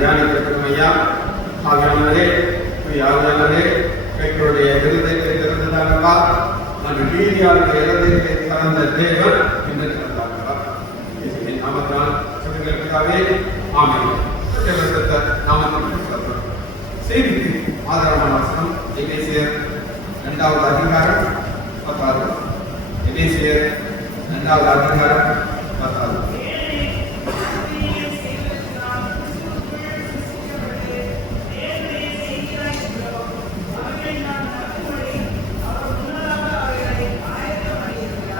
தியானிக்கிறோம் ஐயா. ஆகியானே யாருடைய எங்களுடைய விருதத்தை திறந்ததாகவா அந்த வீதியாளுக்கு இருதயத்தை திறந்த தேவன் என்று திறந்தார்களா நாமத்தான் சொல்லுங்களுக்காகவே ஆமென். நாமத்திற்கு சொல்றோம். செய்திக்கு ஆதாரமான வசனம் எபேசியர் 2வது அதிகாரம் 10வது. எபேசியர் 2வது அதிகாரம் 10வது.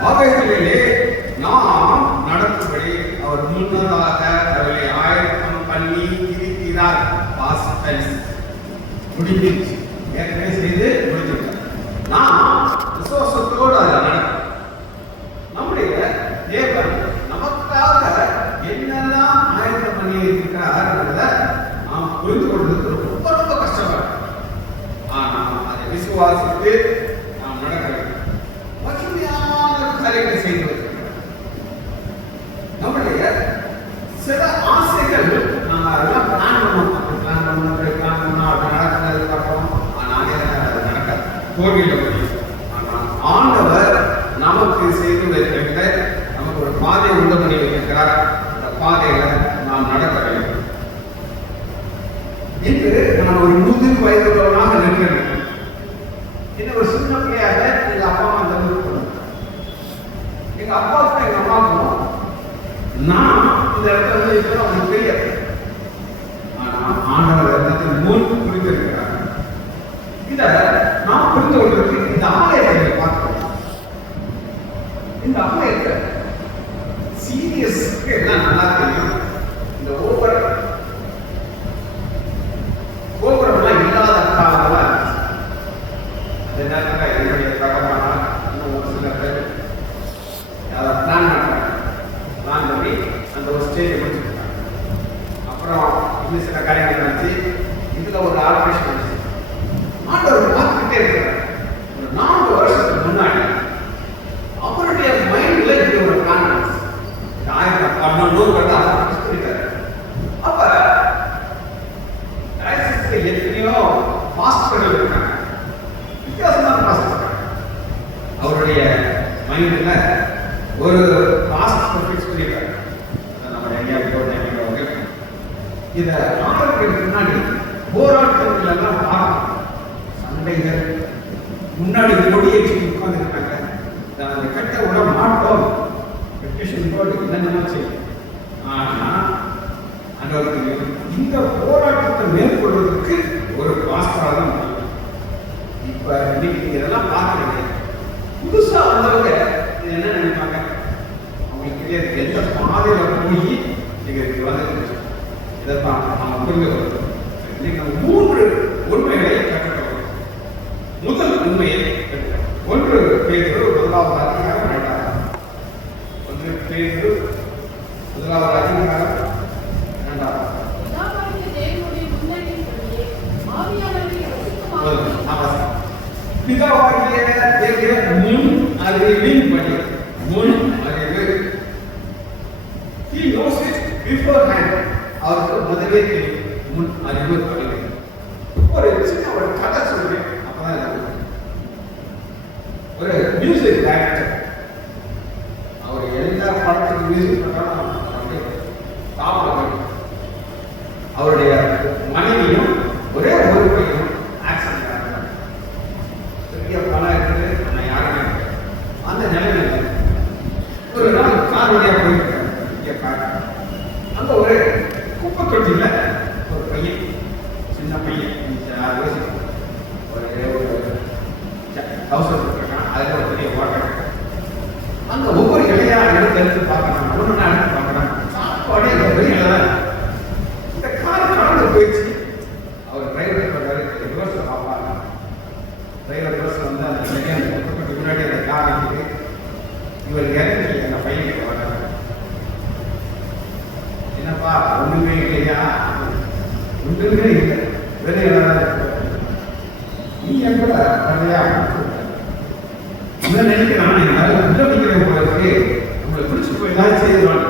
அவைகளிலே நாம் நடக்கும்படி அவர் முன்னதாக அவர்களை ஆயத்தம் பண்ணி இருக்கிறார். முடிஞ்சிருச்சு, ஏற்கனவே செய்து முடிஞ்சிருக்கார். நாம் விசுவாசத்தோடு அதை நடக்கும். நம்முடைய தேவன் நமக்காக என்னெல்லாம் ஆயத்தம் பண்ணி இருக்கிறார் நாம் புரிந்து கொள்வதற்கு ரொம்ப ரொம்ப கஷ்டப்படும். ஆனால் அதை விசுவாசித்து நாம் நடக்க வேண்டும். காரியங்களை செய்து நம்முடைய சில ஆசைகள் நம்ம அதெல்லாம் பிளான் பண்ணணும் நடக்கிறதுக்கு அப்புறம் அது நடக்காது, தோல்வியில் முடியும். ஆனால் ஆண்டவர் நமக்கு செய்து வைக்கின்ற நமக்கு ஒரு பாதையை உண்டு பண்ணி வைக்கிறார். அந்த பாதையில நாம் நடக்க வேண்டும். இன்று நான் ஒரு 100 வயதுள்ளவனாக நிற்கிறேன். இன்னும் ஒரு சின்ன பிள்ளையாக எங்க அப்பா அம்மா அந்த எங்க அப்பாவுக்கும் எங்க அம்மாவுக்கும் நான் இந்த இடத்துல இருக்கிற அவங்களுக்கு தெரியாது. ஆனா ஆண்டவர் எல்லாத்தையும் முன் புரிந்திருக்கிறார். இத நாம் புரிந்து கொள்வதற்கு இந்த ஆலயத்தை பார்க்கிறோம். இந்த ஆலயத்தை சீரியஸ்க்கு எல்லாம் நல்லா தெரியும். இந்த கோபுரம்லாம் இல்லாத காலம்லாம் அந்த நேரத்தில் என்னுடைய தகவலான இன்னும் ஒரு சில பேர் பிளான் பண்ணி அந்த ஒரு ஸ்டேஜை முடிச்சுருக்காங்க. அப்புறம் இன்னும் சில காரியங்கள் நினச்சி இதில் ஒரு ஆல்ட்ரேஷன் நினச்சி ஆண்டவர் பார்த்துக்கிட்டே இருக்கிறார். ஒரு 4 வருஷத்துக்கு முன்னாடி அவருடைய மைண்டில் இது ஒரு பிளான் நினச்சி 1900 சொல்லிட்டாரு. அப்போ எத்தனையோ பாஸ்டர்கள் இருக்காங்க, வித்தியாசமான பாஸ்டர் இருக்காங்க. அவருடைய மைண்டில் ஒரு பாஸ்டர் ஃபிக்ஸ் பண்ணிட்டாங்க. நம்ம எங்கேயாவது இதை ஆண்டவருக்கு முன்னாடி போராட்டங்கள் எல்லாம் பார்க்கணும். சண்டைகள் முன்னாடி கொடியை உட்கார்ந்துருக்காங்க. அந்த கட்ட விட மாட்டோம், பெட்டிஷன் போட்டு என்னென்ன செய்யும். ஆனால் ஆண்டவருக்கு இந்த போராட்டத்தை மேற்கொள்வதற்கு ஒரு பாஸ்டராக தான் முடியும். இப்போ இன்னைக்கு இதெல்லாம் பார்க்குறீங்க. புதுசா வந்தவங்க என்ன நினைப்பாங்க, அவங்களுக்கு தெரியாது எந்த பாதையில போய் நீங்க வந்து இதைத்தான் நம்ம புரிந்து கொள்றோம். இன்னைக்கு நம்ம 3 உண்மைகளை கற்றுக்கிறோம். முதல் உண்மையை ஒன்று பேதுரு 1வது அதிகாரம் 2வது. 1 பேதுரு 1வது அதிகாரம் 2வது. பிதாவாகிய தேவனுடைய முன் அறிவின் படி முன் அறிவு. He knows it beforehand. அவருக்கு முதலே தெரியும். முன் அறிவு படி ஒரு சின்ன ஒரு கதை சொல்றேன். அப்பதான் ஒரு மியூசிக் டைரக்டர், அவர் எல்லா படத்துக்கு மியூசிக் பண்ணாலும் அவருடைய மனைவியும் ஒரே ஒரு பையனும் ஆக்சிடென்ட் ஆகிறாங்க. பெரிய பணம் இருக்குது, ஆனால் யாருமே அந்த நிலைமையில் ஒரு நாள் கார் வழியாக போயிருக்காங்க. அங்கே ஒரு குப்பை தொட்டியில் ஒரு பையன், சின்ன பையன், 6 வயசு, ஒரு ஹவுஸ் இருக்கான். அதில் ஒரு பெரிய வாட்டர். அந்த ஒவ்வொரு இலையா எடுத்து பார்க்கறாங்க, ஒன்று எடுத்து பார்க்கறாங்க. சாப்பாடு இந்த பெரிய இலை இந்த கார் கடந்து போயிடுச்சு. அவர் டிரைவர் சொல்றாரு, ரிவர்ஸ்ல பார்ப்பாங்க. டிரைவர் ரிவர்ஸ்ல வந்து அந்த செகண்ட் முன்னாடி அந்த கார் இருக்குது. இவர் இறங்கி அந்த பையன் வர்றாரு. என்னப்பா ஒண்ணுமே இல்லையா? ஒன்றுமே இல்லை, வெளியே நீ எங்கட கதையா நினைக்கிறான். உங்களுக்கு பிடிச்சி போய் ஏதாவது செய்யலாம்.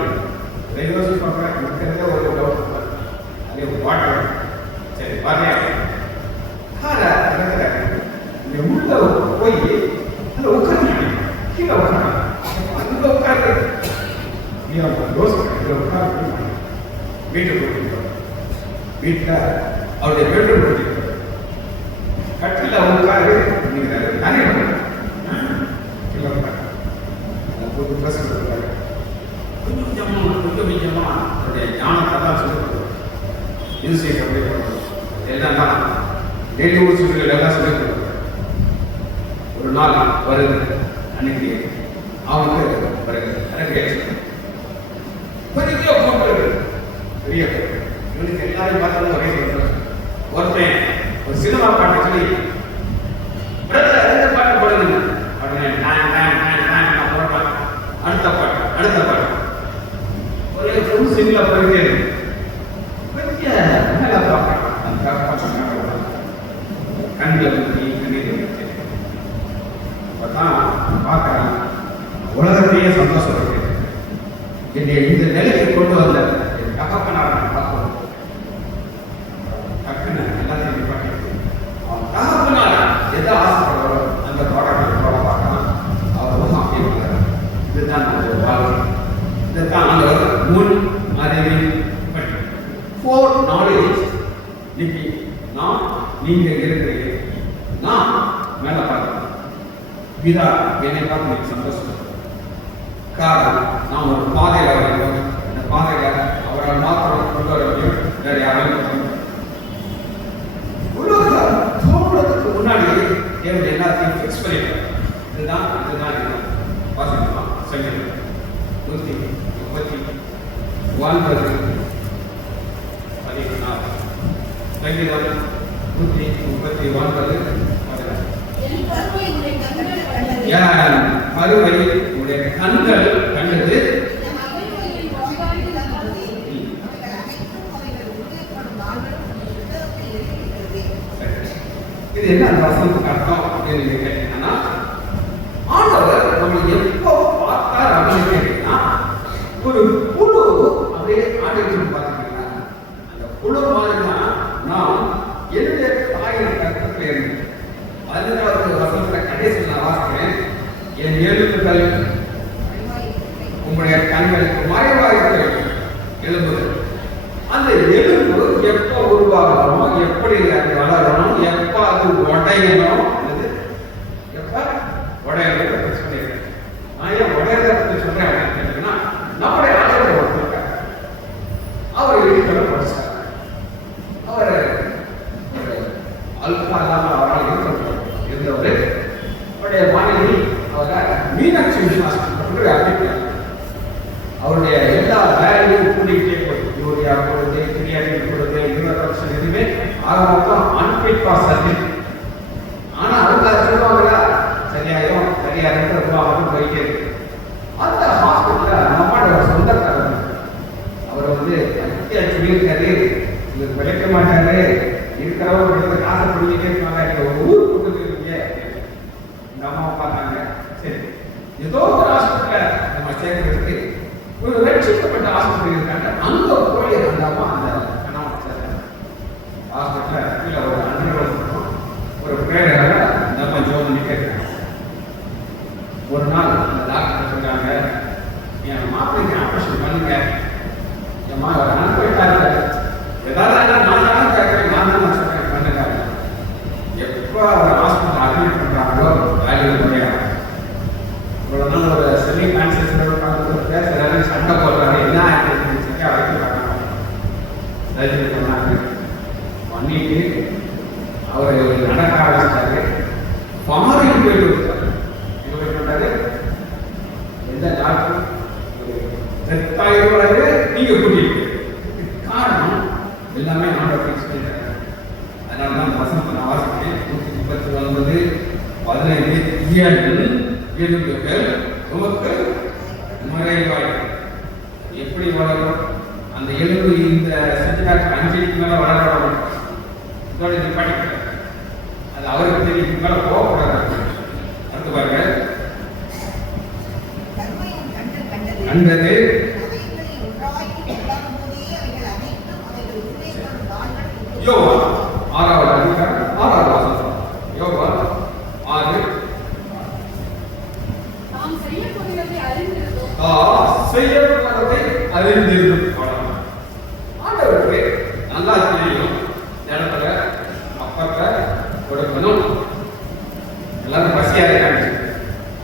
ஒரு டவுட் பாட்டு சரி பாருங்க காரை இறக்குறாரு இங்க உள்ள போய் அதில் உட்காந்து கீழே உட்காந்து அங்க உட்காந்து யோசிக்கிறேன் உட்காந்து வீட்டுக்கு போட்டு வீட்டில் அவருடைய பெட்ரூம் போட்டு கட்டில உட்காரு நிறைய கீழே உட்காரு புது ட்ரெஸ் கொடுக்குறாரு கொஞ்சமா அவருடைய ஞானத்தை தான் சொல்லி கொடுக்குறாரு இது செய்ய எல்லாம் தான் டெய்லி ஊர் சுற்றுகள் எல்லாம் சொல்லி கொடுக்குறாரு ஒரு நாள் வருது அன்னைக்கு அவனுக்கு வருது எனக்கு பெரிய போட்டு பெரிய இவனுக்கு எல்லாரையும் பார்த்தாலும் ஒரே ஒருத்தன் ஒரு சினிமா பாட்டு சொல்லி எந்த பாட்டு போடுங்க உடனே போடுறான் அடுத்த பாட்டு ஒரே ஃபுல் சிங்கிளா போயிட்டே இருக்கு பெரிய நல்லா பார்க்கலாம் கண்ணில் கண்ணீர் அப்பதான் பார்க்கறான் உலகத்தையே சந்தோஷப்படுது என்னை இந்த நிலைக்கு கொண்டு வந்த என் தகப்பனார் நான் பார்க்கணும் டக்குன்னு எல்லாத்தையும் பார்க்க அவன் தகப்பனார் எதை ஆசைப்படுறோ அந்த பாடல்களை போட பார்க்கலாம் அவர் வந்து அப்படியே இதுதான் நம்ம வாழ்க்கை இதுதான் அந்த முன் அறிவின் பற்றி ஃபோர் நாலேஜ் இன்னைக்கு நான் நீங்க இருக்கிறீங்க நான் மேல பார்க்கலாம் பிதா என்னை பார்த்து எனக்கு சந்தோஷம் காரணம் நான் ஒரு பாதையில் வரணும் அந்த பாதையில் அவரால் மாத்திரம் கொண்டு வர முடியும் வேற யாரும் உலகம் தோன்றதுக்கு முன்னாடி என்னுடைய எல்லாத்தையும் ஃபிக்ஸ் பண்ணிட்டேன் இதுதான் வாசிக்கலாம் செஞ்சது 139 மறுவை உடைய கண்கள் கண்டது இது என்ன வசனத்துக்கு அர்த்தம் அப்படின்னு நீங்க கேட்டீங்கன்னா ஆண்டவர் நம்ம எப்போ பார்த்தார் அப்படின்னு கேட்டீங்கன்னா ஒரு புழு அப்படியே ஆண்டுக்கு பார்த்துக்கிட்டீங்கன்னா அந்த புழு மாதிரி தான் நான் என்னுடைய தாயின் கருத்துல இருந்தேன் 11வது வசனத்துல கடைசியில் நான் வாசிக்கிறேன் என் எலும்புகள் உங்களுடைய கண்களுக்கு மறைவாக எலும்புகள் அந்த எலும்பு எப்போ உருவாகணும் எப்படி வளரணும் எப்ப அது உடையணும் எப்ப உடையணும் சொல்லியிருக்கேன் நான் ஏன் உடையதை சொல்றேன் அப்படின்னு கேட்டீங்கன்னா நம்முடைய ஆளுநர் ஒருத்தர் அவர் இருக்கிற படிச்சார் அவர் அல்பா இல்லாம அவரால் இருந்தவர் அவருடைய மனைவி அவரை மீனாட்சி விஸ்வாசம் அறிவித்தார் அவருடைய எல்லா வேலையும் கூட்டிகிட்டே போய் யூரியா கொடுத்து கிரியாட்டின் கொடுத்து யூரோப்ஷன் எதுவுமே ஆக மொத்தம் அன்பிட் பாஸ் ஆனா அவங்க சொல்லுவாங்களா சரியாயிரம் போயிட்டே இருக்கு அந்த ஹாஸ்பிட்டல்ல நம்மளோட ஒரு சொந்தக்காரர் அவர் வந்து அத்தியா சொல்லியிருக்காரு இவர் பிழைக்க மாட்டாரு இருக்கிறவங்க காசை பிடிக்கிட்டே இருப்பாங்க இந்த ஊர் கூட்டு இருக்கீங்க எங்க அம்மாவை பார்த்தாங்க சரி ஏதோ ஒரு ஹாஸ்பிட்டல நம்ம சேர்க்கிறதுக்கு ஒரு ரட்சிக்கப்பட்ட ஹாஸ்பிட்டல் இருக்காங்க அங்க போய் அந்த அம்மா அந்த கணவன் சேர்ந்தாங்க ஹாஸ்பிட்டல கீழே ஒரு அண்ணன் ஒரு பேராக அந்த அம்மா ஜோதி கேட்கிறாங்க ஒரு நாள் அந்த டாக்டர் சொல்றாங்க என் மாப்பிள்ளைக்கு ஆபரேஷன் பண்ணுங்க என் மா நான் போயிட்டாரு ஏதாவது நான் தான் கேட்கிறேன் நான் தான் சொல்றேன் பண்ணுங்க எப்போ அவர் ஹாஸ்பிட்டல் அட்மிட் பண்றாங்களோ வேலையில் முடியாது இவ்வளவு நாள் ஒரு செமி கான்சியஸ் பேசுறாரு சண்டை போடுறாரு என்ன ஆயிடுச்சு சரியா வைக்கிறாங்க சர்ஜரி பண்ணாங்க பண்ணிட்டு அவர் நடக்க ஆரம்பிச்சாரு ஃபாரின் போயிட்டு கொடுத்தாரு எங்க போயிட்டு வந்தாரு எந்த டாக்டர் ரூபாய் நீங்க கூட்டிட்டு காரணம் எல்லாமே ஆண்டவர் ஃபிக்ஸ் பண்ணிட்டாங்க அதனால தான் வசனத்தை நான் வாசிக்கிறேன் 139:15 எலும்புகள் உமக்கு மறைவாய் எப்படி வளரும் அந்த எலும்பு இந்த செஞ்சாக்கு 5 மேல வளர இதோட இது படிக்க அது அவருக்கு தெரியும் மேல போகக்கூடாது அடுத்து பாருங்க கண்டது யோவான் 6வது அதிகாரம் 6வது வசனம். யோவான் 6 நாம் செய்யப்போகிறதை அறிந்திருந்தோம். செய்யப்போகிறதை அறிந்திருந்தோம். ஆண்டவருக்கு நல்லா தெரியும் இடத்துல அப்பத்தை கொடுக்கணும். எல்லாரும் பசியா இருக்காங்க.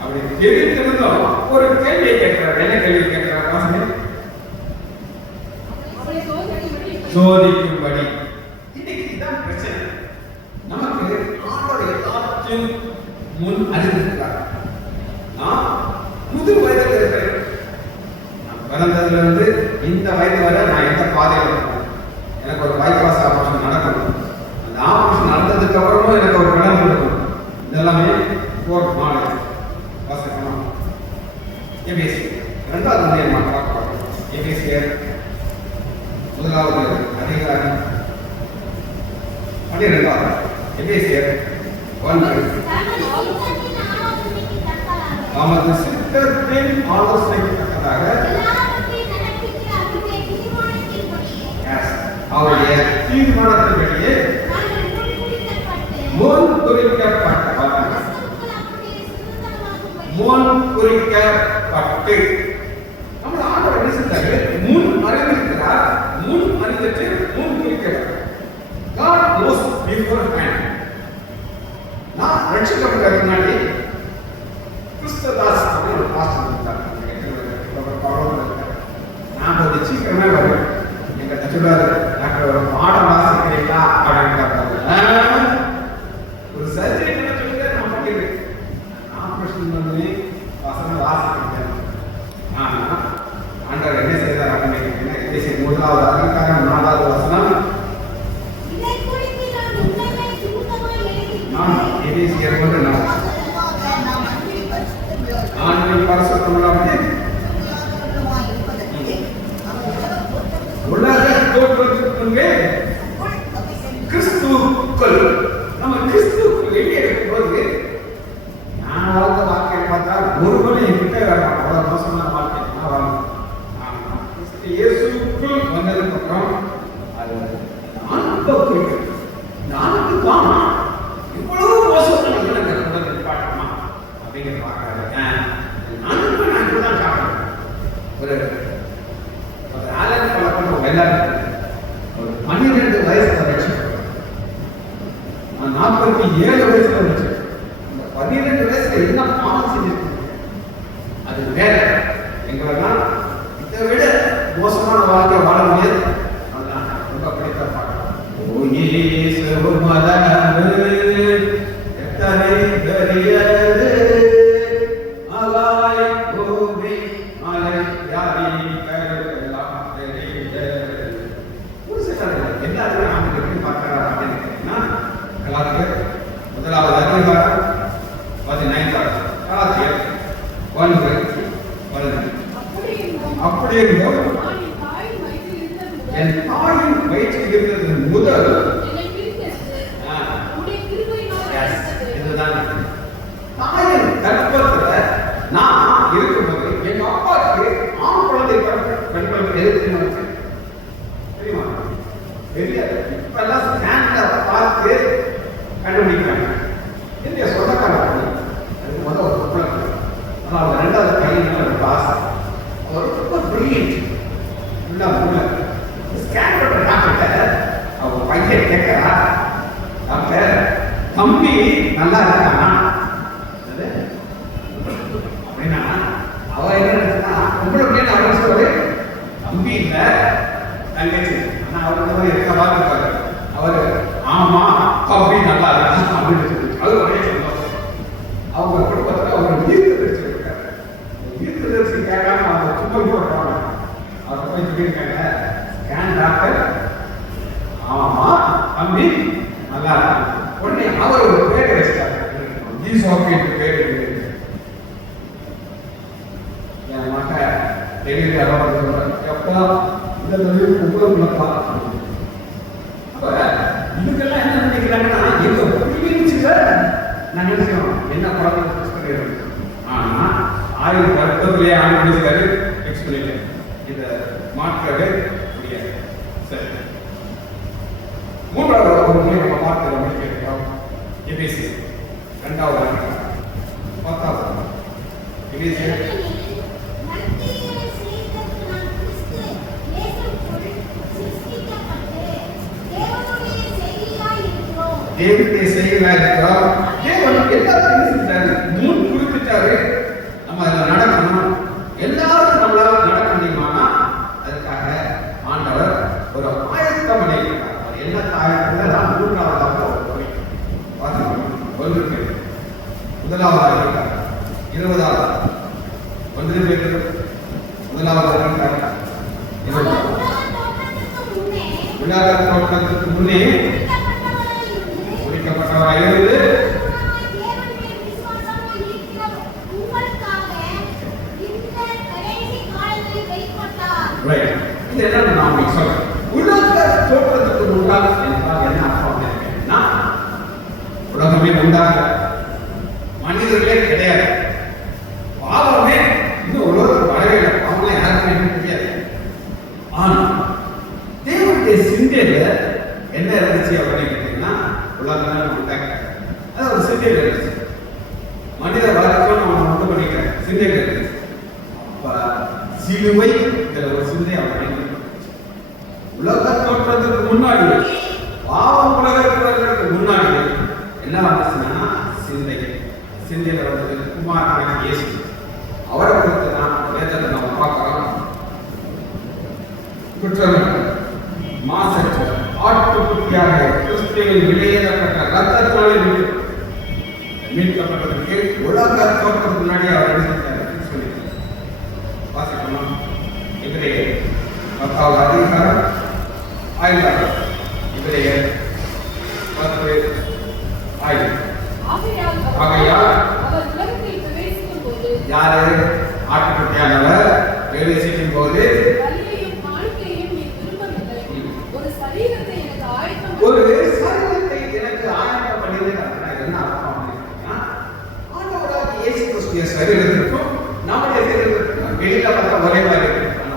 அப்படி தெரிந்திருந்தோம் ஒரு கேள்வியை கேட்கிறார். என்ன கேள்வி கேட்கிறார்? சோதிக்கும்படி. இன்னைக்கு இதான் பிரச்சனை. நமக்கு ஆண்டவர் எல்லாத்தையும் முன் அறிந்திருக்கிறார். நான் முதிர் வயதில் இருக்கிறேன். நான் பிறந்ததுல இருந்து இந்த வயது வரை நான் எந்த பாதையில் இருக்கேன். எனக்கு ஒரு பைபாஸ் ஆபரேஷன் நடக்கணும். அந்த ஆபரேஷன் நடந்ததுக்கு அப்புறமும் எனக்கு ஒரு கடன் கொடுக்கணும். இதெல்லாமே கோர்ட் நாலேஜ் வாசிக்கணும். எபிஎஸ்சி 2வது நிலையமாக பார்க்கலாம். எபிஎஸ்சியர் 1வது அதிகாரம் 12வது எபிஎஸ்சியர் 1 நமது சித்தத்தின் ஆலோசனைக்கு தக்கதாக அவருடைய தீர்மானத்தின்படியே முன் குறிக்கப்பட்டு நம்ம ஆண்டவர் என்ன செஞ்சாரு? முன் அறிந்திருக்கிறார். முன் அறிந்துட்டு முன் குறிக்கிறார். God knows beforehand. நான் ரட்சிக்கப்பட்ட முன்னாடி கிறிஸ்ததாஸ் அப்படின்னு ஒரு பாஸ்டர் இருந்தார். நான் கொஞ்சம் சீக்கிரமே வருவேன். எங்க தச்சுடாரு டாக்டர் ஒரு பாடம் வாசிக்கிறீங்களா அப்படின்னு கேட்டாங்க. ஒரு சர்ஜரி பண்ண சொல்லுங்க, நான் பண்ணிடுறேன். ஆபரேஷன் பண்ணி வசனம் வாசிக்கிறேன். ஆனா ஆண்டவர் என்ன செய்தார் அப்படின்னு கேட்டீங்கன்னா, எபேசியர் 3வது அதிகாரம் 4வது வசனம். நான் எபேசியர் 1 ஆண்டவரின் பரிசுத்தமுள்ளவரே உலக தோற்றத்துக்கு முன்பே கிறிஸ்துவுக்குள் நம்ம கிறிஸ்துவுக்குள் வெளியே இருக்கும்போது நான் வாழ்ந்த வாழ்க்கையை பார்த்தா ஒருவனை என்கிட்ட வரலாம். அவ்வளவு மோசமான வாழ்க்கை நான் வாழணும். கிறிஸ்து இயேசுக்குள் வந்ததுக்கு அப்புறம் அது நான்கு குறிக்கிறது. நான்கு தான் இவ்வளவு மோசமான இனங்களை நிப்பாட்டமா அப்படிங்கிற பார்க்கறாங்க. நான்கு நான் இப்பதான் காட்டுறேன். ஒரு ஆலன் பழக்கம் வெள்ளாடு ஒரு 12 வயசுல வச்சு 47 வயசுல வச்சு 12 வயசுல என்ன பாவம் செஞ்சிருக்கு அது வேற. எங்களெல்லாம் இதை விட மோசமான வாழ்க்கை வாழ முடியாது. அதெல்லாம் ரொம்ப பிடித்த பாடம். எத்தனை பெரியது அலாய் பூமி மலை யாரி கருவெல்லாம் தெரியுது. ஒரு சிலர் எல்லாருமே அவங்க எப்படி பார்க்கிறாங்க அப்படின்னு கேட்டீங்கன்னா, கலாத்தியர் 1வது அதிகாரம் 14 கலாத்தியர் 1:11 அப்படி இருந்தோம் என் தாயின் வயிற்றில் இருந்தது முதல் இதுதான் தாயின் கற்பத்துல நான் இருக்கும்போது எங்க அப்பாவுக்கு ஆண் குழந்தை கற்பனை எதிர்த்து தெரியுமா? தெரியாது. இப்ப எல்லாம் ஸ்கேன்ல பார்த்து கண்டுபிடிக்கிறாங்க. என்னுடைய சொந்தக்காரங்க அதுக்கு முதல்ல ஒரு குழந்தை, ஆனால் அவங்க 2வது பையன் ஒரு ஆசை. அவர் ரொம்ப பிரில்லியன்ட். ஸ்கேன் பண்ற டாக்டர் அவங்க பையன் கேட்கிறா, டாக்டர் தம்பி நல்லா இருக்கானா அப்படின்னா அவ என்ன நினைச்சா உங்களை பிள்ளைங்க அவர் சொல்லுவாரு தம்பி இல்ல தங்கச்சி. ஆனா அவர் வந்து இருக்கவா இருக்காரு. அவரு ஆமா தம்பி நல்லா இருக்கா அப்படின்னு சொல்லி அது ஒரே சந்தோஷம். அவங்க குடும்பத்துல அவர் ஈர்த்து தெரிஞ்சிருக்காரு. ஈர்த்து தெரிஞ்சு கேட்காம அவங்க சும்மா போடுறாங்க. அவர் போய் சொல்லியிருக்காங்க ஸ்கேன் டாக்டர் ஆமா தம்பி நல்லா இருக்கு. உடனே அவர் ஒரு பேரை வச்சிட்டாரு. பேரு என் மக டெலிவரி எப்பா இந்த தொழில் உங்களுக்குள்ளப்பா. அப்ப இதுக்கெல்லாம் என்ன நினைக்கிறாங்கன்னா எங்க புரிஞ்சுல நான் நினைக்கிறோம் என்ன குழந்தை ஃபிக்ஸ் பண்ணிடுறோம். ஆனா 1010 ஆண்டு முடிச்சாரு ஃபிக்ஸ் பண்ணிட்டேன். இதை மாற்றவே முடியாது. சரி மூன்றாவது ஒரு முறை நம்ம பார்த்து கவனிக்கிறோம். எபேசியர் 2வது அதிகாரம் 10வது. எபேசியர் தேவனுடைய செய்திகளாக இருக்கிறோம். தேவன் எல்லாத்தையும் செஞ்சாரு, முன் குறிப்பிட்டாரு. நம்ம அதில் நடக்கணும். எல்லாரும் நம்மளால நடக்க முடியுமானா அதுக்காக ஆண்டவர் ஒரு ஆயத்தம் பண்ணியிருக்கிறார். அது என்ன ஆயத்தம்? மூன்றாவதாக ஒரு முதலாவதாக இருக்கிறார். 20வது 1 பேர் முதலாவதாக இருக்கிறார். உலக தோற்றத்துக்கு முன்னே முடிக்கப்பட்டவராயிருந்து இது என்ன நான் சொல்றேன். உலக தோற்றத்துக்கு முன்னால் என்றால் என்ன அர்த்தம் அப்படின்னா, உலகமே உண்டாக மனிதர்களே கிடையாது, பாவமே இன்னும் உலகத்துக்கு வரவே இல்லை, பாவமே யாருக்குமே தெரியாது. ஆனால் தேவனுடைய சிந்தையில என்ன இருந்துச்சு அப்படின்னு கேட்டீங்கன்னா, உலகமே உண்டாக அது ஒரு சிந்தையில இருந்துச்சு. மனித வாழ்க்கையும் அவன் உண்டு பண்ணிக்கிறேன் சிந்தையில இருந்துச்சு. அப்ப சிலுவை ஒரு சிந்தை அவன் உலக தோற்றத்துக்கு முன்னாடி, பாவம் உலகத்துக்கு முன்னாடி என்ன வந்துச்சுன்னா சிந்தையில வந்தது குமாரனாக இயேசு. அவரை குறித்து தான் வேதத்தை நம்ம பார்க்கிறோம். குற்றமற்ற மாசற்ற ஆட்டுக்குட்டியாக கிறிஸ்துவின் வெளியேறப்பட்ட ரத்தத்தாலே மீட்கப்பட்டதற்கு உலக தோற்றத்துக்கு முன்னாடி அவர் என்ன செஞ்சார் சொல்லி வாசிக்கணும். எபிரேயர் 10வது அதிகாரம் 5வது. எபிரேயர் 10:5. ஆகையால் அவர் உலகத்தில் பிரவேசிக்கும் போது யாரு ஆட்டுக்குட்டியானவர் பிரவேசிக்கும் போது பலியையும் காணிக்கையையும் நீ விரும்பவில்லை, ஒரு சரீரத்தை எனக்கு ஆயத்தம் பண்ணியிருக்கிறார். என்ன அர்த்தம் அப்படின்னா, ஆண்டவராகிய இயேசு கிறிஸ்துவின் சரீரத்திற்கும் நம்முடைய சரீரத்திற்கும் வெளியில பார்த்தா ஒரே மாதிரி இருக்கு. ஆனா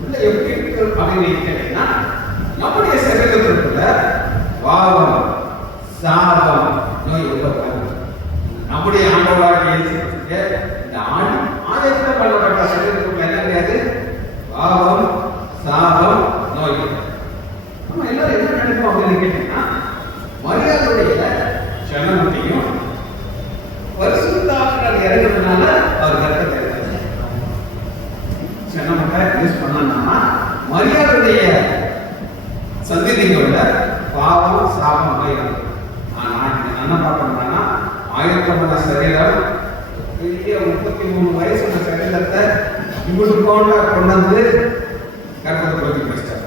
உள்ள எப்படி இருக்கு அப்படின்னு கேட்டீங்கன்னா, நம்முடைய சரீரத்திற்குள்ள பாவம், சாபம், நோய் உள்ள நம்முடைய ஆண்டவராகிய இயேசு கிறிஸ்துவின் இந்த ஆயத்தம் பண்ணப்பட்ட சரீரத்திற்குள்ள என்ன கிடையாது? பாவம், சாபம், நோய். நம்ம எல்லாரும் என்ன நினைப்போம் அப்படின்னு கேட்டீங்கன்னா, மரியாதையுடைய ஜனமுட்டியும் பரிசுத்தாவினால் இறங்குறதுனால அவர் கர்த்தத்தை ஜனமுட்டை யூஸ் பண்ணோம்னா மரியாதையுடைய சந்ததிகளோட பாவம், சாபம் நோய். நான் என்ன பார்க்கணும்னா, ஆயத்தமான சரீரம் பெரிய 33 வயசுள்ள சரீரத்தை இவ்வளவு கொண்டு வந்து கர்த்தத்தை பற்றி பேசிட்டார்.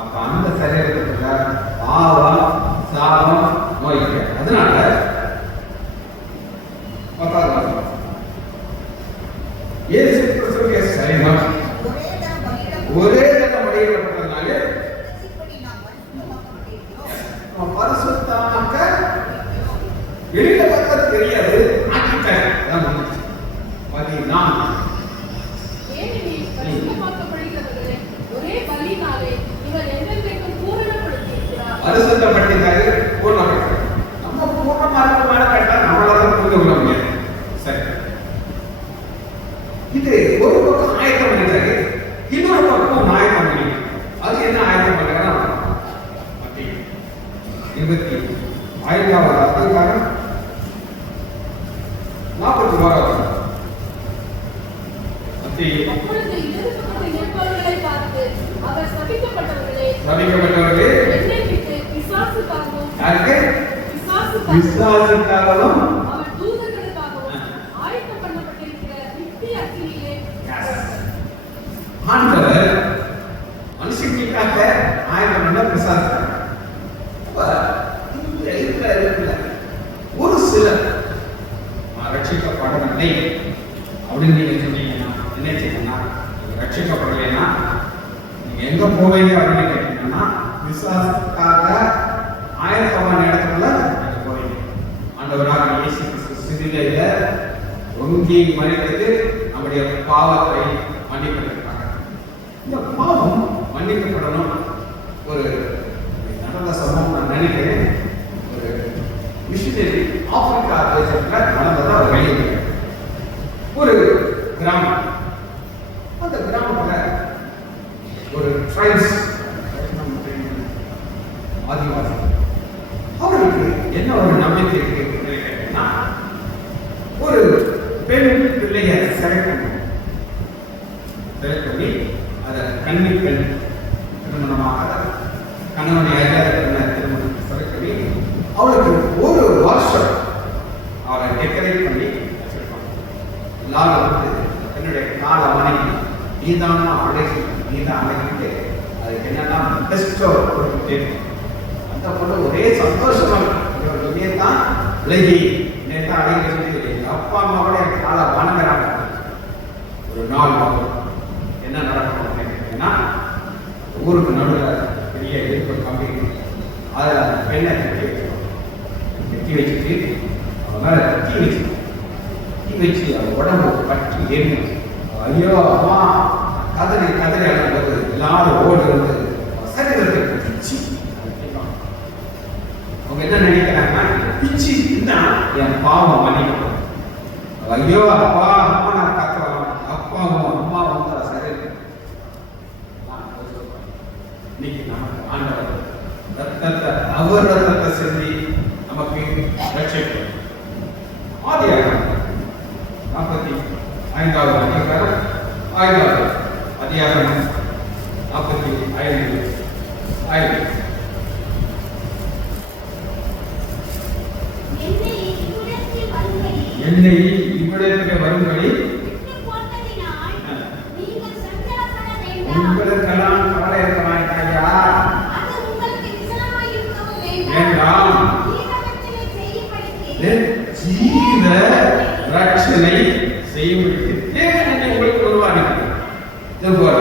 அப்ப அந்த சரீரத்துக்குள்ள பாவம், சாபம், நோய். அதனால 10வது இயேசு கிறிஸ்துவின் சரீரம் ஒரே தரம் அடையப்பட்டதுனால பரிசுத்தமாக வெளியில பார்த்தா தெரியாது, ஆக்கிட்டாங்க. ஏனெனில் பரிசுத்தமாக்கப்படுகிறவர்களே ஒரே பலியினாலே இவர் என்றென்றைக்கும் பூரணப்படுத்தியிருக்கிறார். பரிசுத்தப்பட்டிருக்காரு, பூரணப்படுத்திருக்காரு. நம்ம பூர்ணமா இருக்கமான கேட்டா நம்மளால புரிந்து கொள்ள முடியாது. சரி, இது ஒரு பக்கம் ஆயத்தம் பண்ணிட்டாரு, இன்னொரு பக்கம் ஆயத்தம் பண்ணி அது என்ன ஆயத்தம் பண்ணுறாங்க? 25வது அதிகாரம் 41வது. அப்பொழுது இடது பக்கத்தில் நிற்பவர்களை பார்த்து அவர் சபிக்கப்பட்டவர்களே என்னை விட்டு பிசாசுக்காகவும் பிசாசுக்காகவும் அவர் தூதர்களுக்காகவும் ஆயத்தம் பண்ணப்பட்டிருக்கிற நித்திய அக்கினியிலே ஆண்டவர் மனுஷனுக்காக ஆயத்தம் பண்ண பிசாசுக்காக. ஒரு சிலர் ரட்சிக்கப்படவில்லை அப்படின்னு நீங்க சொன்னீங்கன்னா என்ன செய்யணும்னா, ரட்சிக்கப்படலைன்னா நீங்க எங்க போவீங்க அப்படின்னு கேட்டீங்கன்னா, விசுவாசத்துக்காக ஆயத்தமான இடத்துல நீங்க போவீங்க. ஆண்டவராக இயேசு கிறிஸ்து சிலுவையில ஒங்கி மறித்தது நம்முடைய பாவத்தை மன்னிப்பதற்காக. இந்த பாவம் மன்னிக்கப்படணும். ஒரு நினைக்கிறேன் ஒரு மிஷினரி ஆப்பிரிக்கா தேசத்தில் நடந்ததை அவர் வெளியே ஒரு கிராமம். அந்த கிராமத்தில் ஒரு ட்ரைப்ஸ் ஆதிவாசி அவருக்கு என்ன ஒரு நம்பிக்கை இருக்கு கேட்டீங்கன்னா, ஒரு பெண் பிள்ளைய செலக்ட் பண்ணி அதை கன்னி பெண் திருமணமாக கணவனை அறியாத பெண்ணை திருமணம் செலக்ட் பண்ணி அவளுக்கு ஒரு வருஷம் அவளை டெக்கரேட் பண்ணி வச்சிருப்பாங்க. எல்லாரும் வந்து என்னுடைய கால வணங்கி நீதான் அழகி நீதான் அழகிட்டு அதுக்கு என்னன்னா பெஸ்டோ கொடுத்துட்டே அந்த பொண்ணு ஒரே சந்தோஷமா இருக்கும். தான் அழகி நேற்று அழகி சொல்லி அப்பா அம்மாவோட என் காலை வணங்குறாங்க. ஒரு நாள் என்ன நடக்கும் கேட்டீங்கன்னா, ஊருக்கு நடுவில் பெரிய எதிர்ப்பு கம்பி அதில் அந்த பெண்ணை கட்டி வச்சுட்டு அவன் மேலே கட்டி வச்சு அவன் உடம்பு கட்டி ஏறிடும். ஐயோ அம்மா கதறி அழும்போது எல்லாரும் ஓடு வந்து சரீரத்தை பிச்சு அவங்க என்ன நினைக்கிறாங்கன்னா, பிச்சு தான் என் பாவம் மன்னிக்கணும். ஐயோ அப்பா அம்மா நான் கத்துறேன், அப்பாவும் அம்மா வந்தா சரி. இன்னைக்கு நமக்கு ஆண்டவர் ரத்தத்தை அவர் ரத்தத்தை செஞ்சு நமக்கு ரட்சிக்கும். ஆதியாகமம் 45வது அதிகாரம் 5வது அதிகாரம் 45 என்னை இவ்விடத்திற்கு வரும்படி உங்களுக்கெல்லாம் கவலை இருக்க மாட்டாயா வேண்டாம், ஜீவ ரட்சனை செய்யும்படி தேவனை உங்களுக்கு உருவாக்கினார். இதுபோல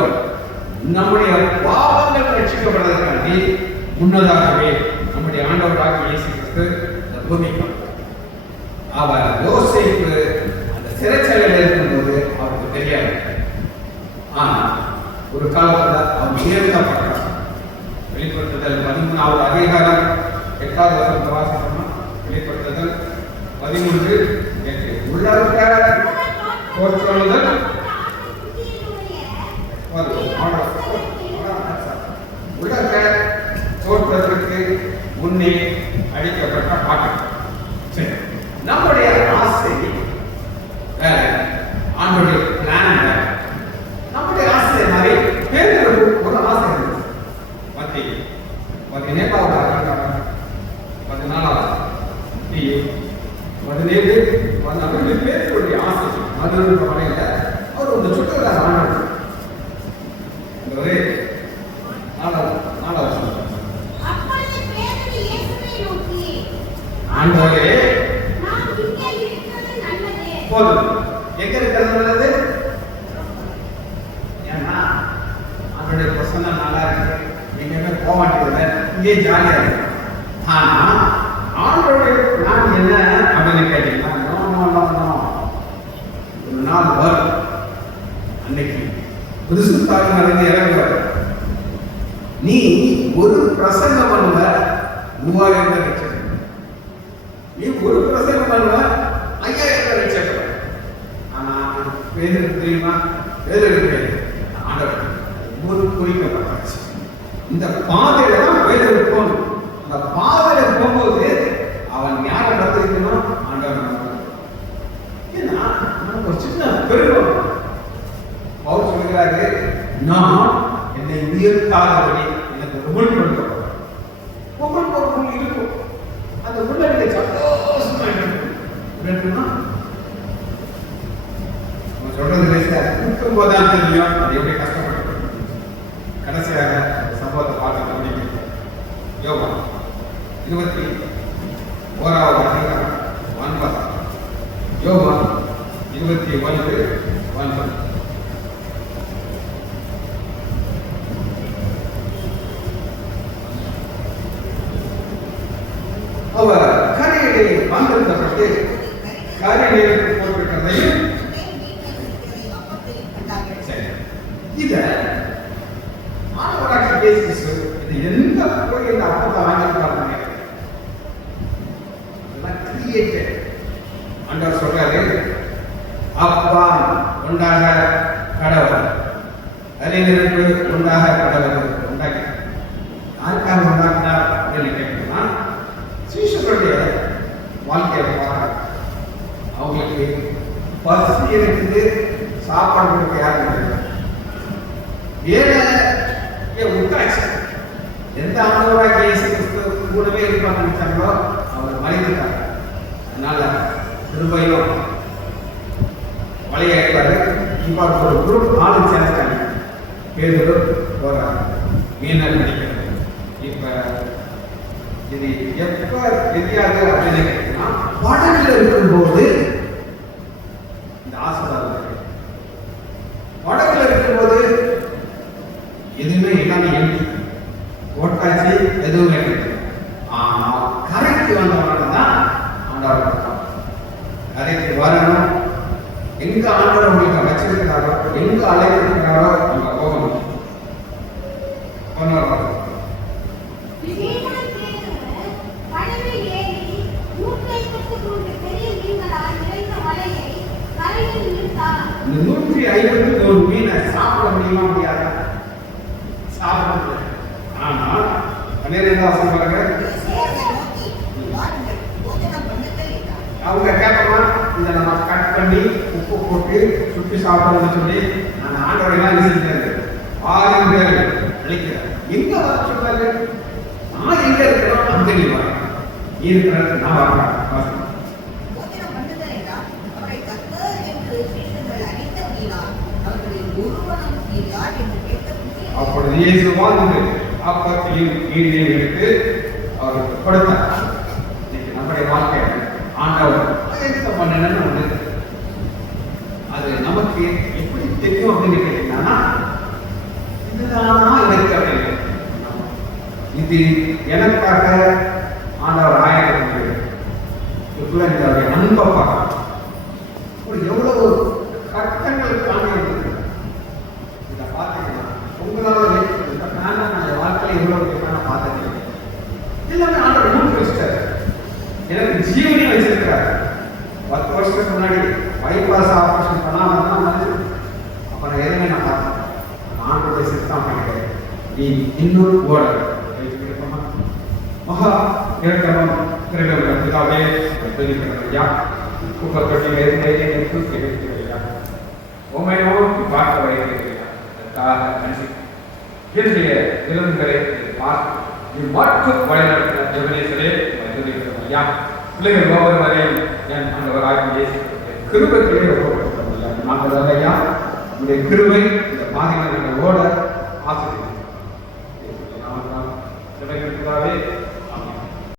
நம்முடைய பாவங்கள் ரட்சிக்கப்படுவதற்காண்டி முன்னதாகவே நம்முடைய ஆண்டவராகிய இயேசு கிறிஸ்து இந்த பூமிக்கு அவர் யோசேப்பு அந்த சிறைச்சாலையில் இருக்கும்போது அவருக்கு தெரியாது. ஆனால் ஒரு காலத்தில் அவர் உயர்த்தப்பட்டார். வெளிப்படுத்துதல் 13வது அதிகாரம் 8வது வசனத்தை வாசிக்கணும். வெளிப்படுத்துதல் 13:8 உள்ளார்க்க தோற்றுதல் உள்ளார்க்க தோற்றத்திற்கு முன்னே அளிக்கப்பட்ட ஆட்டம். சரி, நம்முடைய ஆசை வேற, ஆண்டோடைய பிளான் வேற. நம்முடைய ஆசை மாதிரி பேருக்கு ஒரு ஆசை இருந்தது. 17வது அதிகாரம் 14வது 17 14 பேருடைய ஆசை மதுரை வரையில அவர் ஒரு சுற்றுலா ஆண்டவர் ஒரே 4வது ஆண்டவரே போதும், எங்க இருக்கிறது நல்லது? ஏன்னா அவருடைய பிரசன்னம் நல்லா இருக்கு, எங்கேயுமே போக மாட்டேங்குது, இங்கே ஜாலியா இருக்கு. ஆனா ஆண்டோடைய பிளான் என்ன அப்படின்னு கேட்டீங்கன்னா, ஒரு நாள் வரும், அன்னைக்கு புதுசு தாழ்ந்து இறங்குவார். நீ ஒரு பிரசங்கம் பண்ணுவ 3000 லட்சம், நீ ஒரு பிரசங்கம் பண்ணுவ 5000 லட்சம். ஆனா வேதம் தெரியுமா? வேதம் ஆண்டவர் ஒரு குறிக்கப்பட்டாச்சு. இந்த பாதையில தான் வேதம் போகணும். அந்த பாதையில போகும்போது அவன் ஞான பத்திரிக்கணும். ஆண்டவர் ஏன்னா நமக்கு ஒரு சின்ன பெருமை. அவர் சொல்கிறாரு, நான் என்னை உயர்த்தாதபடி எனக்கு உமிழ் கொடுக்கப்படும். உமிழ் பொருள் இருக்கும், அந்த உள்ளே சந்தோஷமா இருக்குன்னா சொல்றது இருக்கும் போதுதான் தெரியும் அது எப்படி கஷ்டப்பட்டு. கடைசியாக சம்பவத்தை பார்க்க முடியும். யோவான் 21வது அதிகாரம் 9. யோவான் 21:9. அவர் கரையிலே வந்திருந்தப்பட்டு கரையிலே போட்டிருக்கிறதையும் இத ஆண்டவராகிய இயேசு கிறிஸ்து இது எந்த போய் இந்த அப்பத்தை வாங்கியிருக்காங்க உண்டாக கடவுள் உண்டாக்கினார். யாருக்காக உண்டாக்கினார் அப்படின்னு கேட்டீங்கன்னா, சீஷர்களுடைய வாழ்க்கையை பார்க்க அவங்களுக்கு பசி இருக்குது, சாப்பாடு கொடுக்க யாரும் இல்லை. வேலையை உட்காச்சு எந்த ஆண்டவராக இயேசு கிறிஸ்து கூடவே இருப்பாங்க நினைச்சாங்களோ அவர் மறைந்துட்டாங்க. அதனால திரும்பையும் வழியை எடுப்பாரு. இப்போ ஒரு குரூப் ஆளு சேர்த்தாங்க. பேரு போறாங்க மீனர் படிக்கிறது. இப்ப இது எப்ப தெரியாது அப்படின்னு கேட்டீங்கன்னா, படகுல இருக்கும்போது இந்த ஆசீர்வாதம் படகுல இருக்கும்போது எதுவுமே எல்லாமே எழுதி ஓட்டாச்சு, எதுவுமே இல்லை. ஆனால் கரைக்கு வந்தவங்க தான் ஆண்டவர். கரைக்கு வரணும். எங்க ஆண்டவர் உங்களுக்கு வச்சிருக்கிறாரோ, எங்க அழைக்கிறாரோ அங்க போகணும். இந்த 153 மீனை சாப்பிட முடியுமா? முடியாதா? சாப்பிட முடியாது. ஆனால் 12ஆம் வசனம் பாருங்க. அவங்க கேட்கலாம், இதை நம்ம கட் பண்ணி உப்பு போட்டு சுற்றி சாப்பிடணும்னு சொல்லி நான் ஆண்டவரையெல்லாம் யோசிக்கிறது. 6 பேர் அழைக்கிறார். எங்க வர சொல்றாரு? நான் எங்க இருக்கிறோம் அங்க நீ வர, நீ இருக்கிற நான் வரேன். அப்பொழுது இயேசு வாழ்ந்து அப்பத்தையும் மீனையும் எடுத்து அவருக்கு கொடுத்தார். இன்னைக்கு நம்முடைய வாழ்க்கை ஆண்டவர் ஆயத்தம் பண்ணணும்னு ஒண்ணு. அது நமக்கு எப்படி தெரியும் அப்படின்னு கேட்டீங்கன்னா, இதுதானா இருக்கு அப்படின்னு. இது எனக்காக ஆண்டவர் ஆயத்தம் பண்ணுவார். அன்பை பார்க்கணும். எவ்வளவு கட்டங்கள் காண இதை பார்த்தீங்கன்னா உங்களால் நான் வாழ்க்கையில் எவ்வளவு பார்த்தது எல்லாமே ஆண்டவர் மூன்று வச்சிட்டாரு. எனக்கு ஜீவனையும் வச்சிருக்கிறார். 10 வருஷத்துக்கு முன்னாடி பைபாஸ் ஆபரேஷன் பண்ணாம தான் அப்புறம் எதுவுமே நான் பார்த்தேன். ஆண்டோடைய சித்தம் பண்ணிக்கிறேன். நீ இன்னொரு ஓட மகா இரக்கமும் திரைகள் பிதாவே தெரிவிக்கிறதையா குப்பத்தொட்டியில் இருந்து கிடைக்கிறாயா உண்மை நோக்கி பார்க்க வைக்கிறீர்களா? அதற்காக நன்றி. என்னுடைய விலங்குகளை பார்த்து இவ்வாற்று வழிநடத்தின ஜெபனேசரே தெரிவிக்கிறோம் ஐயா. பிள்ளைகள் ஒவ்வொருவரையும் என் ஆண்டவராகிய இயேசு கிருபையிலே ஒப்புக்கொடுக்கிறோம் ஐயா. நாங்கள் ஐயா உங்களுடைய கிருபை